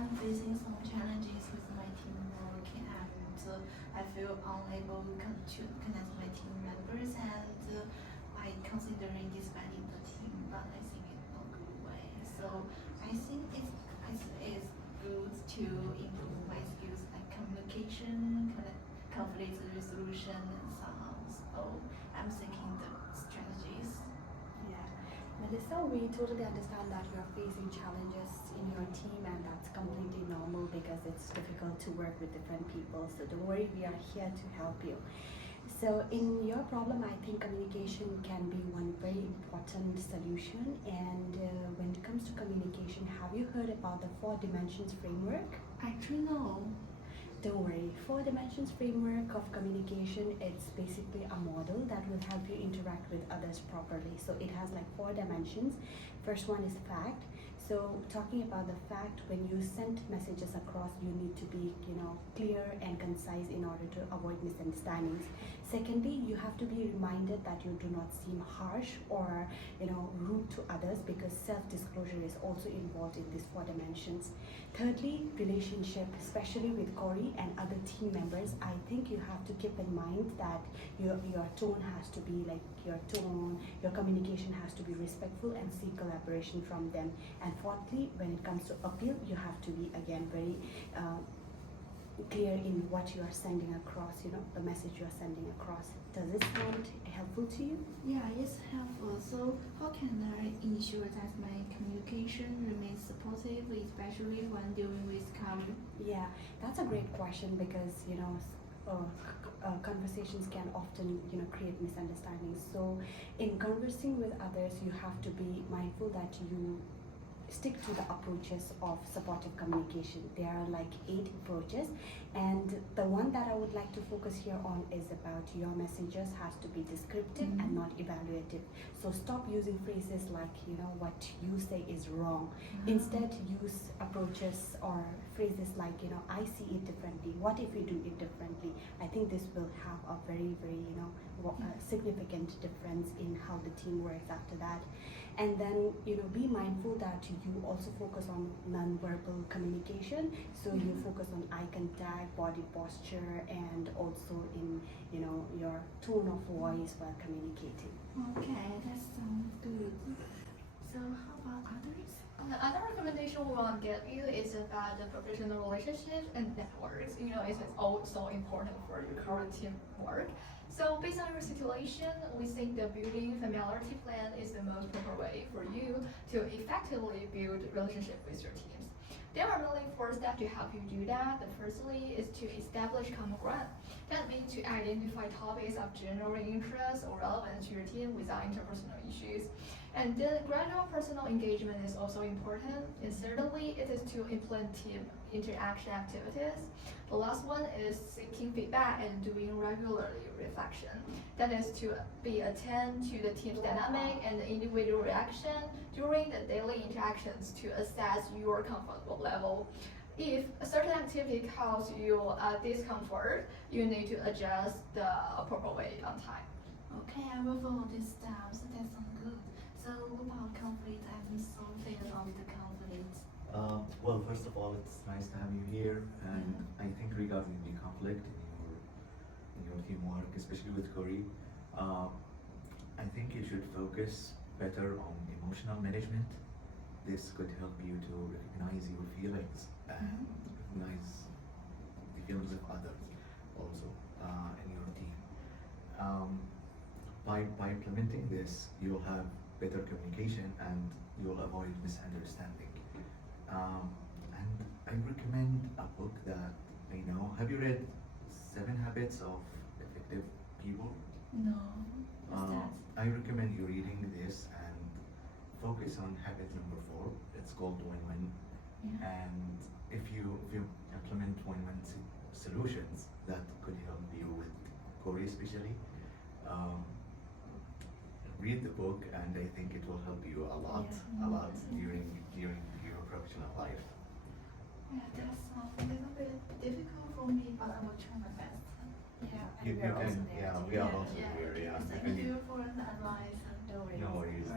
I'm facing some challenges with my teamwork, and I feel unable to connect my team members, and I considering disbanding the team, but I think it's not a good way. So I think it's good to improve my skills like communication, conflict resolution, and so on. So I'm thinking the strategies. Yeah. Melissa, we totally understand that you're facing challenges in your team, and that's completely normal because it's difficult to work with different people. So don't worry, we are here to help you. So in your problem, I think communication can be one very important solution. And when it comes to communication, have you heard about the 4 dimensions framework? Actually, no. Don't worry, 4 dimensions framework of communication, it's basically a model that will help you interact with others properly. So it has like 4 dimensions. First one is fact. So talking about the fact, when you send messages across, you need to be, clear and concise in order to avoid misunderstandings. Secondly, you have to be reminded that you do not seem harsh or, rude to others, because self-disclosure is also involved in these 4 dimensions. Thirdly, relationship, especially with Corey and other team members, I think you have to keep in mind that your tone has to be like your communication has to be respectful and seek collaboration from them. And fourthly, when it comes to appeal, you have to be again very clear in what you are sending across, the message you are sending across. Does this sound helpful to you? Yeah, it's helpful. So how can I ensure that my communication remains positive, especially when dealing with Yeah, that's a great question, because conversations can often create misunderstandings. So in conversing with others, you have to be mindful that you stick to the approaches of supportive communication. There are like 8 approaches, and the one that I would like to focus here on is about your messages has to be descriptive and not evaluative. So stop using phrases like what you say is wrong. Instead, use approaches or phrases like I see it differently, what if we do it differently. I think this will have a very significant difference in how the team works after that. And then be mindful that you also focus on non-verbal communication. So you focus on eye contact, body posture, and also in your tone of voice while communicating. Okay, that sounds good. So how about others? Another recommendation we want to give you is about the professional relationships and networks. It's also important for your current teamwork. So based on your situation, we think the building familiarity plan is the most proper way for you to effectively build relationship with your teams. There are really 4 steps to help you do that. The firstly is to establish common ground. That means to identify topics of general interest or relevance to your team without interpersonal issues. And then gradual personal engagement is also important. And thirdly, it is to implement team interaction activities. The last one is seeking feedback and doing regularly reflection. That is to be attend to the team's dynamic and the individual reaction during the daily interactions to assess your comfortable level. If a certain activity causes you discomfort, you need to adjust the appropriate way on time. Okay, I will follow these steps. That sounds good. So what about conflict? I'm so fed up with the conflict. Well, first of all, it's nice to have you here, and I think regarding the conflict in your teamwork, especially with Corey, I think you should focus better on emotional management. This could help you to recognize your feelings and recognize the feelings of others also in your team. By implementing this, you'll have better communication and you'll avoid misunderstanding. And I recommend a book that I know. Have you read 7 Habits of Effective People? No. What's that? I recommend you reading this and focus on habit number 4. It's called win-win. Yeah. And if you implement win-win solutions, that could help you with Corey especially. Read the book, and I think it will help you a lot during your professional life. Yeah, that sounds a little bit difficult for me, but I will try my best. Yeah, You can, we are also here. Thank you for the advice. No worries.